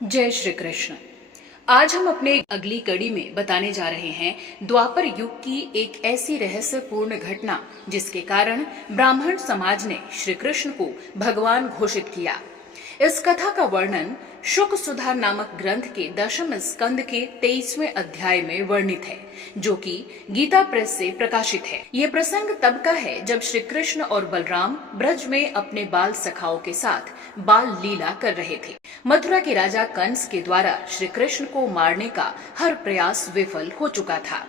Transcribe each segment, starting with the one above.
जय श्री कृष्ण। आज हम अपने अगली कड़ी में बताने जा रहे हैं द्वापर युग की एक ऐसी रहस्यपूर्ण घटना जिसके कारण ब्राह्मण समाज ने श्री कृष्ण को भगवान घोषित किया। इस कथा का वर्णन शुक सुधा नामक ग्रंथ के 10वें स्कंद के 23वें अध्याय में वर्णित है, जो कि गीता प्रेस से प्रकाशित है। ये प्रसंग तब का है जब श्री कृष्ण और बलराम ब्रज में अपने बाल सखाओं के साथ बाल लीला कर रहे थे। मथुरा के राजा कंस के द्वारा श्री कृष्ण को मारने का हर प्रयास विफल हो चुका था।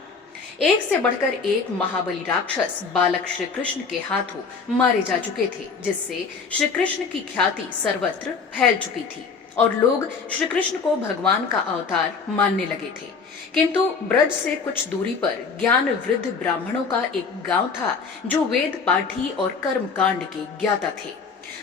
एक से बढ़कर एक महाबली राक्षस बालक श्री कृष्ण के हाथों मारे जा चुके थे, जिससे श्री कृष्ण की ख्याति सर्वत्र फैल चुकी थी और लोग श्री कृष्ण को भगवान का अवतार मानने लगे थे। किंतु ब्रज से कुछ दूरी पर ज्ञान वृद्ध ब्राह्मणों का एक गांव था जो वेद पाठी और कर्म कांड के ज्ञाता थे।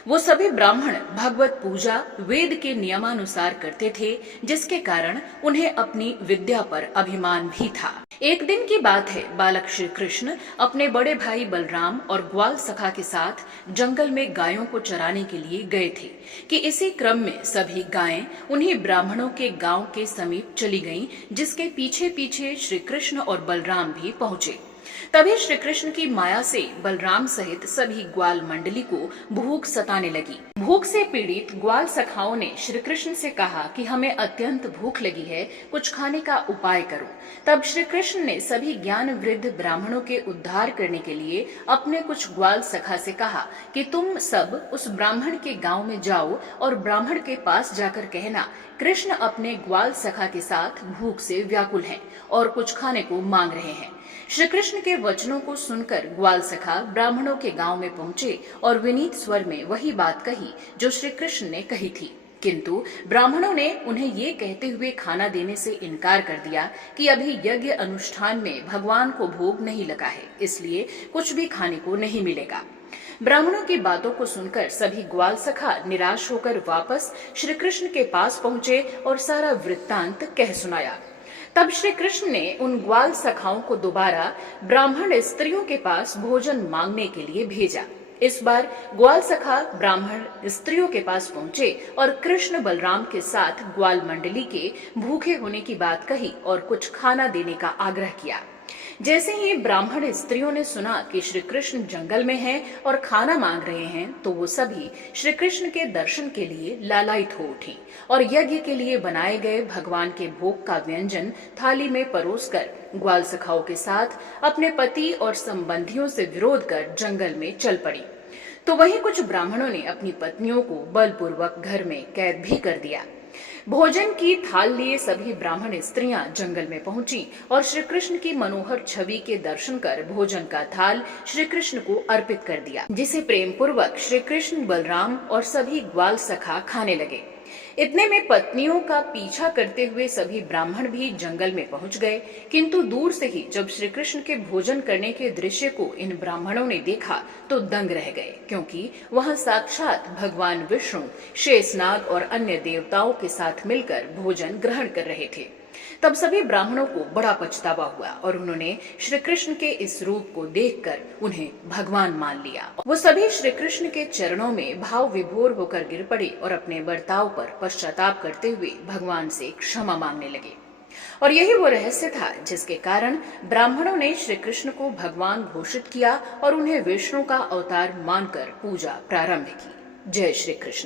वो सभी ब्राह्मण भगवत पूजा वेद के नियमानुसार करते थे, जिसके कारण उन्हें अपनी विद्या पर अभिमान भी था। एक दिन की बात है, बालक श्री कृष्ण अपने बड़े भाई बलराम और ग्वाल सखा के साथ जंगल में गायों को चराने के लिए गए थे कि इसी क्रम में सभी गायें उन्हीं ब्राह्मणों के गांव के समीप चली गईं, जिसके पीछे पीछे श्री कृष्ण और बलराम भी पहुंचे। तभी श्री कृष्ण की माया से बलराम सहित सभी ग्वाल मंडली को भूख सताने लगी। भूख से पीड़ित ग्वाल सखाओं ने श्री कृष्ण से कहा कि हमें अत्यंत भूख लगी है, कुछ खाने का उपाय करो। तब श्री कृष्ण ने सभी ज्ञान वृद्ध ब्राह्मणों के उद्धार करने के लिए अपने कुछ ग्वाल सखा से कहा कि तुम सब उस ब्राह्मण के गांव में जाओ और ब्राह्मण के पास जाकर कहना, कृष्ण अपने ग्वाल सखा के साथ भूख से व्याकुल हैं और कुछ खाने को मांग रहे हैं। श्री कृष्ण के वचनों को सुनकर ग्वाल सखा ब्राह्मणों के गांव में पहुंचे और विनीत स्वर में वही बात कही जो श्री कृष्ण ने कही थी। किंतु ब्राह्मणों ने उन्हें ये कहते हुए खाना देने से इनकार कर दिया कि अभी यज्ञ अनुष्ठान में भगवान को भोग नहीं लगा है, इसलिए कुछ भी खाने को नहीं मिलेगा। ब्राह्मणों की बातों को सुनकर सभी ग्वाल सखा निराश होकर वापस श्री कृष्ण के पास पहुंचे और सारा वृत्तांत कह सुनाया। तब श्री कृष्ण ने उन ग्वाल सखाओं को दोबारा ब्राह्मण स्त्रियों के पास भोजन मांगने के लिए भेजा। इस बार ग्वाल सखा ब्राह्मण स्त्रियों के पास पहुंचे और कृष्ण बलराम के साथ ग्वाल मंडली के भूखे होने की बात कही और कुछ खाना देने का आग्रह किया। जैसे ही ब्राह्मण स्त्रियों ने सुना कि श्री कृष्ण जंगल में हैं और खाना मांग रहे हैं, तो वो सभी श्री कृष्ण के दर्शन के लिए लालायित हो उठी और यज्ञ के लिए बनाए गए भगवान के भोग का व्यंजन थाली में परोसकर ग्वाल सखाओं के साथ अपने पति और संबंधियों से विरोध कर जंगल में चल पड़ी। तो वहीं कुछ ब्राह्मणों ने अपनी पत्नियों को बलपूर्वक घर में कैद भी कर दिया। भोजन की थाल लिए सभी ब्राह्मण स्त्रियां जंगल में पहुंची और श्री कृष्ण की मनोहर छवि के दर्शन कर भोजन का थाल श्री कृष्ण को अर्पित कर दिया, जिसे प्रेम पूर्वक श्री कृष्ण बलराम और सभी ग्वाल सखा खाने लगे। इतने में पत्नियों का पीछा करते हुए सभी ब्राह्मण भी जंगल में पहुंच गए, किंतु दूर से ही जब श्री कृष्ण के भोजन करने के दृश्य को इन ब्राह्मणों ने देखा तो दंग रह गए, क्योंकि वहां साक्षात भगवान विष्णु शेषनाग और अन्य देवताओं के साथ मिलकर भोजन ग्रहण कर रहे थे। तब सभी ब्राह्मणों को बड़ा पछतावा हुआ और उन्होंने श्री कृष्ण के इस रूप को देखकर उन्हें भगवान मान लिया। वो सभी श्री कृष्ण के चरणों में भाव विभोर होकर गिर पड़े और अपने बर्ताव पर पश्चाताप करते हुए भगवान से क्षमा मांगने लगे। और यही वो रहस्य था जिसके कारण ब्राह्मणों ने श्री कृष्ण को भगवान घोषित किया और उन्हें विष्णु का अवतार मानकर पूजा प्रारंभ की। जय श्री कृष्ण।